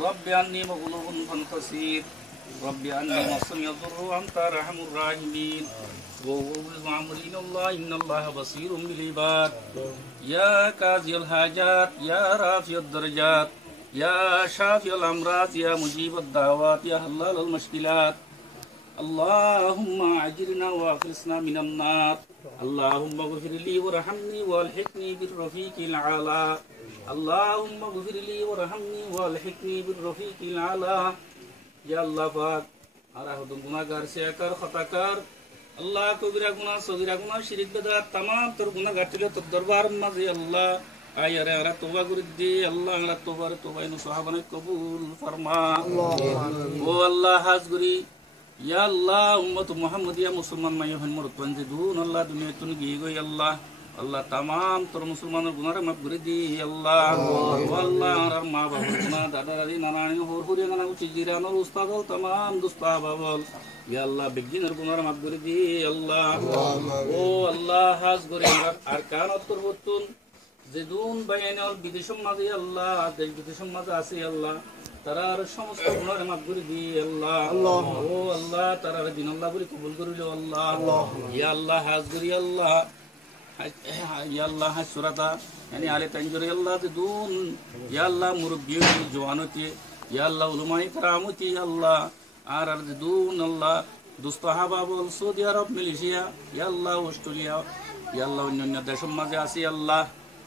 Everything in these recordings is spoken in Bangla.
رب أني مغلوب فانتصر رب أني مسني الضر وأنت أرحم الراحمين وأفوض أمري إلى الله إن الله بصير بالعباد يا قاضي الحاجات يا رافع الدرجات يا شافي الأمراض يا مجيب الدعوات يا حلال المشكلات اللهم أجرنا وأخلصنا من النار اللهم اغفر لي وارحمني والحقني بالرفيق الأعلى اللهم اغفر لي وارحمني والحقني بالرفيق الأعلى يا الله পাক আর আহদুল গুনাহগার সেকার খতাকার আল্লাহ কবিরা গুনাহ সগীরা গুনাহ শিরক বিদআত तमाम তোর গুনাহগার ছিল তোর দরবার মাঝে আল্লাহ আয়ারে আরা তওবা করে দে আল্লাহ আল্লাহ তওবায় নু সাহাবানে কবুল ফরমা ও আল্লাহ হাজগুরি ইয়া আল্লাহ উম্মত মুহাম্মাদিয়া মুসলমান মাইয়ুন মুরতন জিদুন আল্লাহ দুনিয়া তুন গিয়ে গই আল্লাহ আল্লাহ तमाम তোর মুসলমানের গুনাহ মাফ করে দি আল্লাহ ও আল্লাহ আর মা বাবার গুনাহ দাদা দাদি নানা নানি হুরে নানা উচি জিরানোর উস্তাদ तमाम দুস্তা বাবল ইয়া আল্লাহ বিগিনের গুনাহ মাফ করে দি আল্লাহ ও আল্লাহ হাজগুরি আর কান তোর বতুন জিদুন বায়ানল বিদেশম মাঝে আল্লাহ দেশ বিদেশম মাঝে আছে আল্লাহ তারার সমস্ত গুনাহ মাফ করে দি আল্লাহ ও আল্লাহ তারার দিন আল্লাহ বলি কবুল করিলো আল্লাহ ইয়া আল্লাহ হাজগুরি আল্লাহ ইয়া আল্লাহ হাসরাতা yani আলে তানজুরি আল্লাহ জিদুন ইয়া আল্লাহ মুরব্বি জওয়ানতি ইয়া আল্লাহ উলামায়ে کرامতি আল্লাহ আর জিদুন আল্লাহ দুস্তাহাবা বল সৌদি আরব মালয়েশিয়া ইয়া আল্লাহ অস্ট্রেলিয়া ইয়া আল্লাহ অন্যান্য দেশের মাঝে আছে আল্লাহ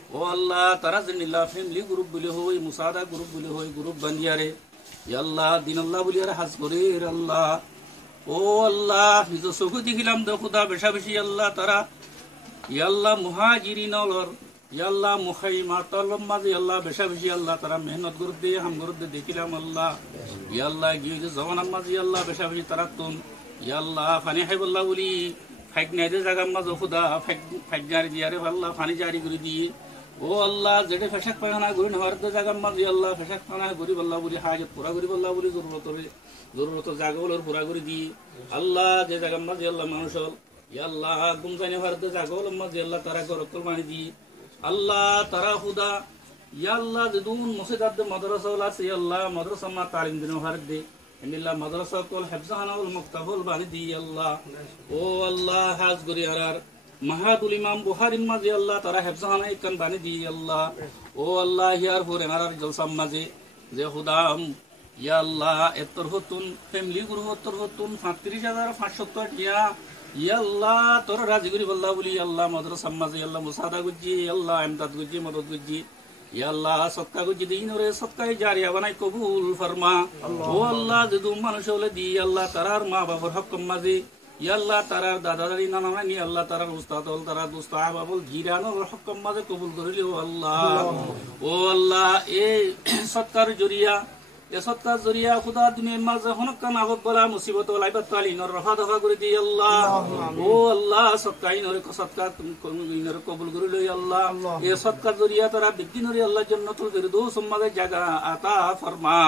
ও আল্লাহ তারা জিনিল্লাহ ফ্যামিলি গ্রুপ বলে হই মুসাদা গ্রুপ বলে হই গ্রুপ বান্দিয়ারে ইয়া আল্লাহ দিন আল্লাহ বলি আর হাজ করে আল্লাহ ও আল্লাহ নিজ চোখে দেখিলাম দে খোদা বেশা বেশি আল্লাহ তারা ইয়া আল্লাহ মুহাজিরিন অলর ইয়া আল্লাহ মুখাইমাতল মাঝে আল্লাহ বেশা বেশি আল্লাহ তারা মেহনত করতে হাম করতে দেখিলাম আল্লাহ ইয়া আল্লাহ গিয়ে জওয়ানার মাঝে আল্লাহ বেশা বেশি তারা তুন ইয়া আল্লাহ ফানি হাইবুল্লাহ বলি ফাইক নাই দে জায়গা মাঝে খোদা ফাইক জারি দিয়ারে আল্লাহ ফানি জারি করে দিয়ে ও আল্লাহ যেটা ফেশাক পায়খানা গরি নেওয়ার জায়গার মাঝে আল্লাহ ফেশাক পায়খানা গরিব আল্লাহ বলি হাজত পুরা গরিব আল্লাহ বলি জরুরত জায়গাগুলোর পুরা করে দি আল্লাহ যে জায়গার মাঝে আল্লাহ মানুষ হল ইয়া আল্লাহ গুমজানি হওয়ার জায়গাগুলোর মাঝে আল্লাহ তারা গরকল মানি দি আল্লাহ তারা খুদা ইয়া আল্লাহ যেদুন মসজিদ মাদ্রাসা আছে আল্লাহ মাদ্রাসা মা তালিম দিন হওয়ার দে ইন্দিল্লাহ মাদ্রাসা কল হিফজানাউল মুক্তাবুল বানি দি আল্লাহ ও আল্লাহ হাজ গরি আর মাহাদুল ইমাম বুখারীর মাঝে আল্লাহ তারা হিফজানা ইকান বানি দি আল্লাহ ও আল্লাহ ইয়ার পরে আর জলসাম মাঝে যে খুদা ইয়া আল্লাহ এতর হতুন ফ্যামিলি গ্রুপ এতর হতুন ৩৫,৫৭০ টিয়া ইয়া আল্লাহ তোর রাজি করি আল্লাহ বলি আল্লাহ মাদ্রাসা মাঝে আল্লাহ মুসাদা গুজি আল্লাহ ইমদাদ গুজি মদদ গুজি ইয়া আল্লাহ সদকা গুজি দিন রে সদকায়ে জারিয়া বানাই কবুল ফরমা ও আল্লাহ যদু মানুষ হলে দি আল্লাহ তারার মা বাবার হক মাঝে ইয়া আল্লাহ তারার দাদা দাদি নানা নানি আল্লাহ তারার উস্তাদ হল তারা দুস্তাহ বাবুল জিরানোর হক মাঝে কবুল করিলি ও আল্লাহ এই সদকার জরিয়া এ সৎকার জরিয়া খুদা দুনিয়ার মাঝে হনকান আগত বলা মুসিবত লাইবাত তালিনর রফা দফা করে দি আল্লাহ ও আল্লাহ সৎকাইনর সৎকার তুমি কবুল করে লই আল্লাহ এ সৎকার জরিয়া তারা বিদ্দিনরি আল্লাহ জান্নাতুল ফিরদৌস সম্মাদে জায়গা আতা ফরমা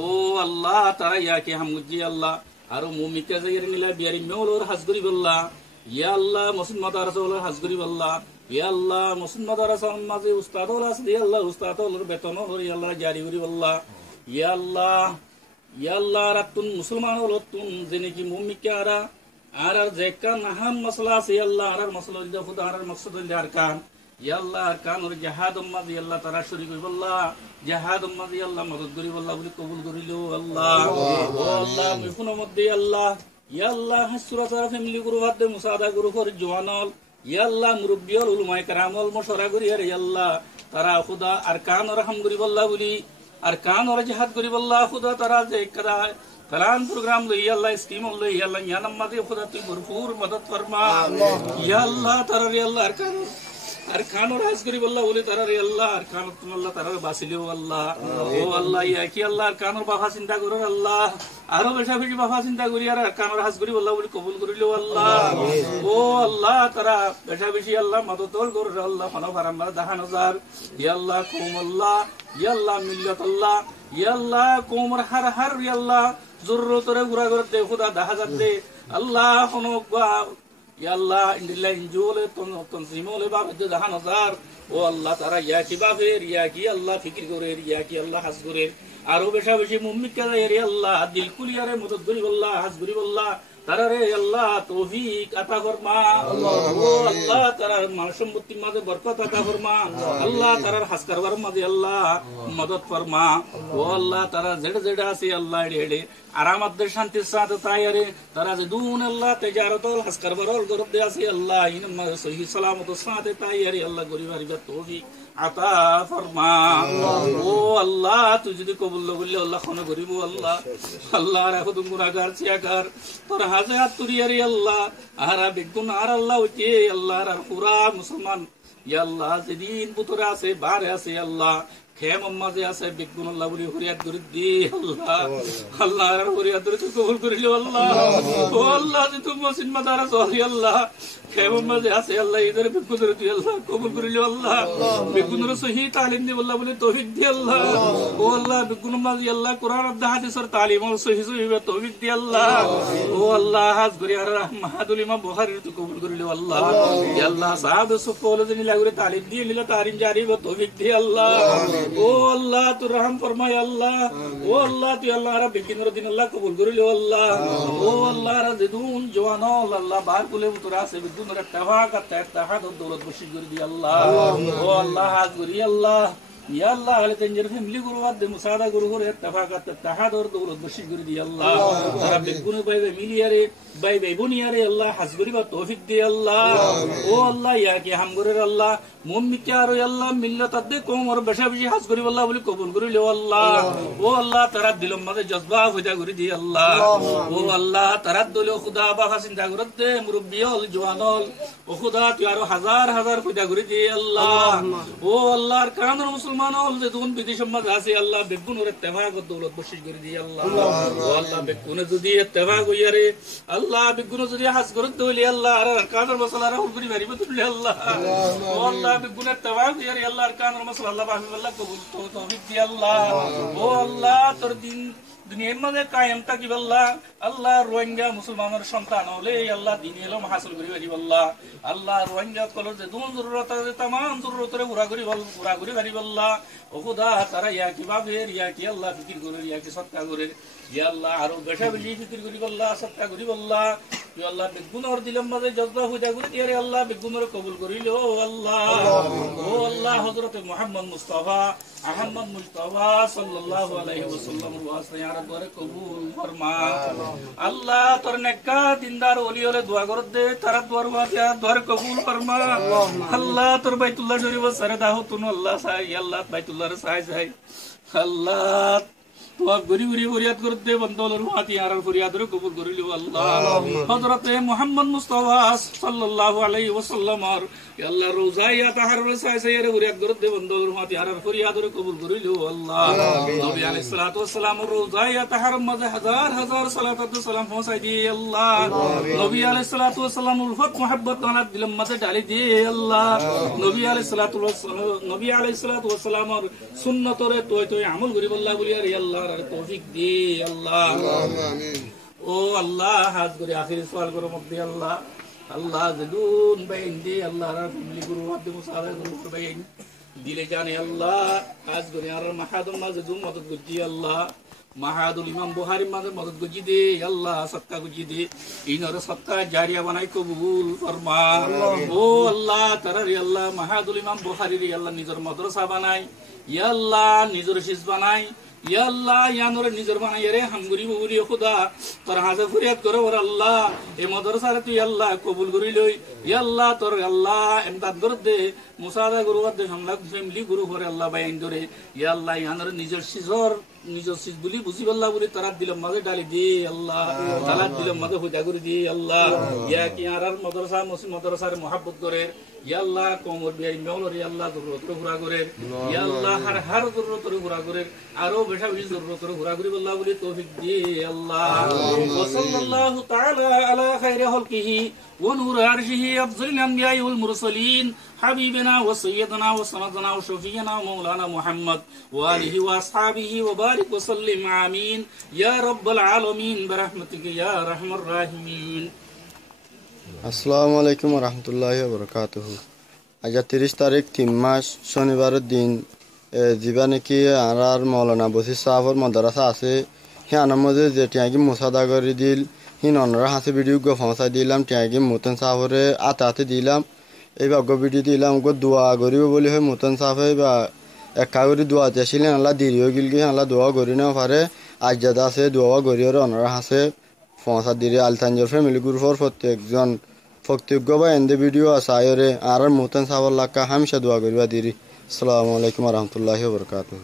ও আল্লাহ তারা ইয়াকে হামুজি আল্লাহ আর মুমিকা যাইর নিলা বিয়ারি মেওলর হাজগরি বল্লাহ ইয়া আল্লাহ মুসলিম মাদ্রাসাওয়ালা হাজগরি বল্লাহ ইয়া আল্লাহ মুসলিম মাদ্রাসা মাঝে উস্তাদওয়ালা আছে দি আল্লাহ উস্তাদওয়ালার বেতন হরি আল্লাহ জারি করি বল্লাহ ইয়া আল্লাহ রাতুন মুসলমান হলতুন জেনে কি মুমিকারা আর জেকা নাহাম মাসলা আছে আল্লাহ আর মাসলা দিদা খুদা আর মাকসাদ দিদার কান ইয়া আল্লাহ কান আর জিহাদ উম্মাহ ইয়া আল্লাহ তারা শরীক হইবল্লাহ জিহাদ উম্মাহ ইয়া আল্লাহ মদদ করি বল্লাহ বলি কবুল করিলো আল্লাহ ও আল্লাহ মিফুনের মধ্যে আল্লাহ ইয়া আল্লাহ হাসুরা তারা ফ্যামিলি গ্রুপ হাতে মুসাদা গ্রুপের জওয়ানল ইয়া আল্লাহ মুরব্বিয়ল উলামায়ে কেরামল মশওয়ারা করি আর ইয়া আল্লাহ তারা খুদা আর কান আর হাম করি বল্লাহ বলি আর কান ওরা জিহাদ করি আল্লাহ খুদা তারা যে করা ফলান প্রোগ্রাম লই আল্লাহ স্কিম লই আল্লাহ ইয়ানাম মাদে খুদা তুই ভরপুর মদদ ফরমা ইয়া আল্লাহ তারা রে আল্লাহ আর কান ওরা হাজ করি আল্লাহ বলে তারা রে আল্লাহ আর কান তুমি আল্লাহ তারা বাসিলিও আল্লাহ ও আল্লাহ ইয়া কি আল্লাহ আর কান ওর বাবা চিন্তা করো আল্লাহ আরো বেশি বেশি বাবা চিন্তা করি আর কান ওর হাজ করি আল্লাহ বলে কবুল করিলো আল্লাহ ও আল্লাহ তারা বেশি বেশি আল্লাহ মদদ করো আল্লাহ ফানা ফারাম দাহান হাজার ইয়া আল্লাহ কুম আল্লাহ ইয়া আল্লাহ মিল্লাত আল্লাহ ইয়া আল্লাহ কোমর হার ইয়া আল্লাহ জরুরতরে গুরা করে দে খুদা দেখা যাচ্ছে আল্লাহ হনক বা ইয়া আল্লাহ ইন্দিল্লাহ ইনজুলে তনজিমলে বা জাহান হাজার ও আল্লাহ তারা ইয়া কি বাফের ইয়া কি আল্লাহ ফিকির করে ইয়া কি আল্লাহ হাস করে আরো বেশা বেশি মুমিনকে রে আল্লাহ দিল কুলিয়ারে মদদ করি আল্লাহ হাস করি আল্লাহ তারা রে আল্লাহ তৌফিক আতা ফরমা ও আল্লাহ তারা মাল সম্পত্তির মাঝে বরকত আতা ফরমা আল্লাহ তারার হাস করবার মাঝে আল্লাহ মদদ ফরমা ও আল্লাহ তারা জেড়ে জেড়ে আছে আল্লাহ এড়ে আরামদের শান্তির সাথে তাইয়ারে তারা যে দুন আল্লাহ তেজারতল হাস করবার গরব দে আছে আল্লাহ ইনম সহি সালামত সাথে তাইয়ারে আল্লাহ গরিবার তৌফিক আতা ফরমা ও আল্লাহ তুই যদি কবুল করলে আল্লাহ ক্ষমা করিব আল্লাহ আল্লাহ রাখো তুমি গুনাহগার চিয়াকার তোর হাজে হাত তুরিয়ারি আল্লাহ আহারা বেগুন আর আল্লাহ হইতে আল্লাহ আর পুরা মুসলমান ইয়া আল্লাহ যেদিন পুতরে আছে বারে আছে আল্লাহ খেম মাঝে আছে বেগুন আল্লাহ বলি হরিয়াত করে দি আল্লাহ আল্লাহ আর হরিয়াত করে তুই কবুল করিল আল্লাহ ও আল্লাহ যে তুমি মসজিদ মাদারা সহি আল্লাহ খেম মাঝে আছে আল্লাহ ইদার বেগুন করে তুই আল্লাহ কবুল করিল আল্লাহ বেগুনের সহি তালিম দি আল্লাহ বলে তৌফিক দি আল্লাহ ও আল্লাহ বেগুন মাঝে আল্লাহ কোরআন আর হাদিসের তালিম আর সহি সহি তৌফিক দি আল্লাহ ও আল্লাহ হাজ করি আর মাহাদুল ইমাম বুখারী তুই কবুল করিল আল্লাহ ইয়া আল্লাহ সাহাবে সুফলে দিন লাগরে তালিম দি লিলা তারিম জারি ও তৌফিক দি আল্লাহ ও আল্লাহ তুই রহম ফরমায় আল্লাহ ও আল্লাহ তুই আল্লাহ রা বেকিনর দিন আল্লাহ কবুল করিল আল্লাহ ও আল্লাহ রা যেদুন জওয়ান আল্লাহ বার কুলে উতরা আছে বেদুন রা তাওয়াক তাহাদ দৌলত বশি করে দি আল্লাহ ও আল্লাহ হাজ করি আল্লাহ ইয়া আল্লাহ আলে তেনজের ফ্যামিলি গুরু আদে মুসাদা গুরু করে তাফাকাত তাহাদ আর দৌলত বশি করে দি আল্লাহ তারা বেগুন বাইবে মিলিয়ারে বাইবে বুনিয়ারে আল্লাহ হাজ করিবা তৌফিক দি আল্লাহ ও আল্লাহ ইয়া কি হাম করে আল্লাহ মুমিকে আর আল্লাহ মিল্লাত আদে কম আর বেশা বেশি হাজ করিব আল্লাহ বলি কবুল করিল আল্লাহ ও আল্লাহ তারা দিলম মাঝে জজবা হইদা করে দি আল্লাহ ও আল্লাহ তারা দলে খুদা বাবা চিন্তা করে দে মুরব্বি হল জওয়ান হল ও খুদা তুই আরো হাজার হাজার হইদা করে দি আল্লাহ ও আল্লাহর কারণে মুসলমান হল যে দুন বিদেশ মাঝে আছে আল্লাহ বেগুনের ইত্তেফাক দৌলত বশিশ করে দি আল্লাহ ও আল্লাহ বেগুনে যদি ইত্তেফাক হইয়ারে আল্লাহ বেগুনে যদি হাজ করে দইলি আল্লাহ আর কাদের মশলা রাহুল করি মারিব তুললে আল্লাহ ও আল্লাহ বেগুনের ইত্তেফাক হইয়ারে আল্লাহর কাদের মশলা আল্লাহ বাহি আল্লাহ কবুল তৌফিক দি আল্লাহ ও আল্লাহ তোর দিন দুনিয়ার মাঝে কায়েম থাকিব আল্লাহ আল্লাহ রোহিঙ্গা মুসলমানের সন্তান হলে আল্লাহ দিন এলম হাসিল করি পারিব আল্লাহ আল্লাহ রোহিঙ্গা কলের যে দুন জরুরত আছে তাম জরুরতরে ঘুরা ঘুরি পারিব আল্লাহ ও খুদা তারা ইয়া কি ভাবের ইয়া কি আল্লাহ ফিকির করে ইয়া কি সৎকা করে ইয়া আল্লাহ আরো বেশা বেশি ফিকির করিব আল্লাহ সৎকা করিব আল্লাহ তুই আল্লাহ বেগুনের দিলম মাঝে জজবা হইয়া করে দিয়ারে আল্লাহ বেগুনের কবুল করিল ও আল্লাহ ও আল্লাহ হযরত মুহাম্মদ মুস্তাফা আহমদ মুস্তাফা সাল্লাল্লাহু আলাইহি ওয়াসাল্লাম ওয়াসিয়ার দরে কবুল ফরমা আল্লাহ তোর নেককা দিনদার ওলি হলে দোয়া কর দে তারা দোয়ার ওয়াসিয়া দরে কবুল ফরমা আল্লাহ তোর বাইতুল্লাহ শরীফ সারে দাও তুন আল্লাহ সাই আল্লাহ বাইতুল্লাহর সাই সাই আল্লাহ তোয়া গরি গরি ফরিয়াদ করতে বন্দলর মাতি আর ফরিয়াদরে কবুল করিল আল্লাহ হযরত মুহাম্মদ মুস্তাফা সাল্লাল্লাহু আলাইহি ওয়াসাল্লাম আর আল্লাহ রোজায়া তাহার সাই সাইরে ফরিয়াদ করতে বন্দলর মাতি আর ফরিয়াদরে কবুল করিল আল্লাহ নবী আলাইহিস সালাতু ওয়াস সালাম রোজায়া তাহার মাঝে হাজার হাজার সালাতু সালাম পৌঁছাই দি আল্লাহ নবী আলাইহিস সালাতু ওয়াস সালাম উলফত মুহাব্বত তানা দিলম মাঝে ডালি দি আল্লাহ নবী আলাইহিস সালাতু ওয়াস সালাম আর সুন্নতরে তুই আমল করি আল্লাহ বলি আর আল্লাহ তৌফিক দি আল্লাহ আমিন ও আল্লাহ হাজ করে আখির সওয়াল করো মত দি আল্লাহ আল্লাহ জদুন বাইন দি আল্লাহ রা ফ্যামিলি গুরু আদে মুসাদা গুরু বাইন দিলে জানে আল্লাহ হাজ করে আর মাহাদুম মাঝে জুম মদদ গুজি আল্লাহ মাহাদুল ইমাম বুখারী মাঝে মদদ গুজি দে আল্লাহ সদকা গুজি দে ইনর সদকা জারিয়া বানাই কবুল ফরমা ও আল্লাহ তারারি আল্লাহ মাহাদুল ইমাম বুখারী রে আল্লাহ নিজের মাদ্রাসা বানাই ইয়া আল্লাহ নিজের শিস বানাই ইয়া আল্লাহ ইয়ানোর নিজের বানাই রে হামগুরি বুরি খুদা তোর হাজে ফরিয়াদ করে ওর আল্লাহ এই মাদ্রাসারে তুই আল্লাহ কবুল করি লই ইয়া আল্লাহ তোর আল্লাহ ইমদাদ করে দে মুসাদা গুরু দে হামলা ফ্যামিলি গুরু করে আল্লাহ বাইন ধরে ইয়া আল্লাহ ইয়ানোর নিজের সিজর নিজের সিজ বলি বুঝি আল্লাহ বলি তারা দিলম মাঝে ডালি দে আল্লাহ তারা দিলম মাঝে হুদা করে দি আল্লাহ ইয়া কি আর মাদ্রাসা মুসলিম মাদ্রাসার মহব্বত করে ইয়া আল্লাহ কোমর বিয়াই মেওলর ইয়া আল্লাহ জরুরতরে ঘোরা করে ইয়া আল্লাহ হার জরুরতরে ঘোরা করে আরো বেশা বেশি জরুরতরে ঘোরা করি আল্লাহ বলি তৌফিক দি আল্লাহ ওয়া সাল্লাল্লাহু তাআলা আলা খাইরি খালকিহি ওয়া নূর আরশিহি আফজালিল আমবিয়া ওয়াল মুরসালিন হাবিবিনা ওয়া সাইয়্যিদিনা ওয়া সানাদনা ওয়া শফিয়িনা মাওলানা মুহাম্মদ ওয়া আলিহি ওয়া আসহাবিহি ওয়া বারিক ওয়া সাল্লিম আমিন ইয়া রাব্বাল আলামিন বিরহমাতিকা ইয়া আরহামার রাহিমিন। আসসালামু আলাইকুম ওয়া রাহমাতুল্লাহি ওয়া বারাকাতুহু। আজ 30 তারিখ 3 মাস শনিবারের দিন যিবা নাকি আর মৌলানা বসির সাহাবর মাদ্রাসা আছে হিয়ানোর মধ্যে যে টিয়াগি মুসাদা করে দিল হিন অনরা হাসে ভিডিও গো পৌঁছাই দিলাম টিয়াগি মুতন সাহাবরে আতে দিলাম এইবার গো ভিডিও দিলাম গো দোয়া করিব বলি হয় মুতন সাহাবে বা একা করে দোয়া চাইছিলেন আল্লাহ দেরি হয়ে গেল গিয়ে আল্লাহ দোয়া করি না পারে আজ যাদা আছে দোয়া করি আর অনরা হাসে পৌঁছা দিলে আলতানজর ফ্যামিলি গ্রুপর প্রত্যেকজন ফক্তিজ্ঞ বা এন্দে ভিডিও আছে আয়রে আর মুতন সাহাবর লাক্কা হামেশা দোয়া করিবা দিরি। আসসালামু আলাইকুম রহমতুল্লাহি ওয়া বারাকাতুহু।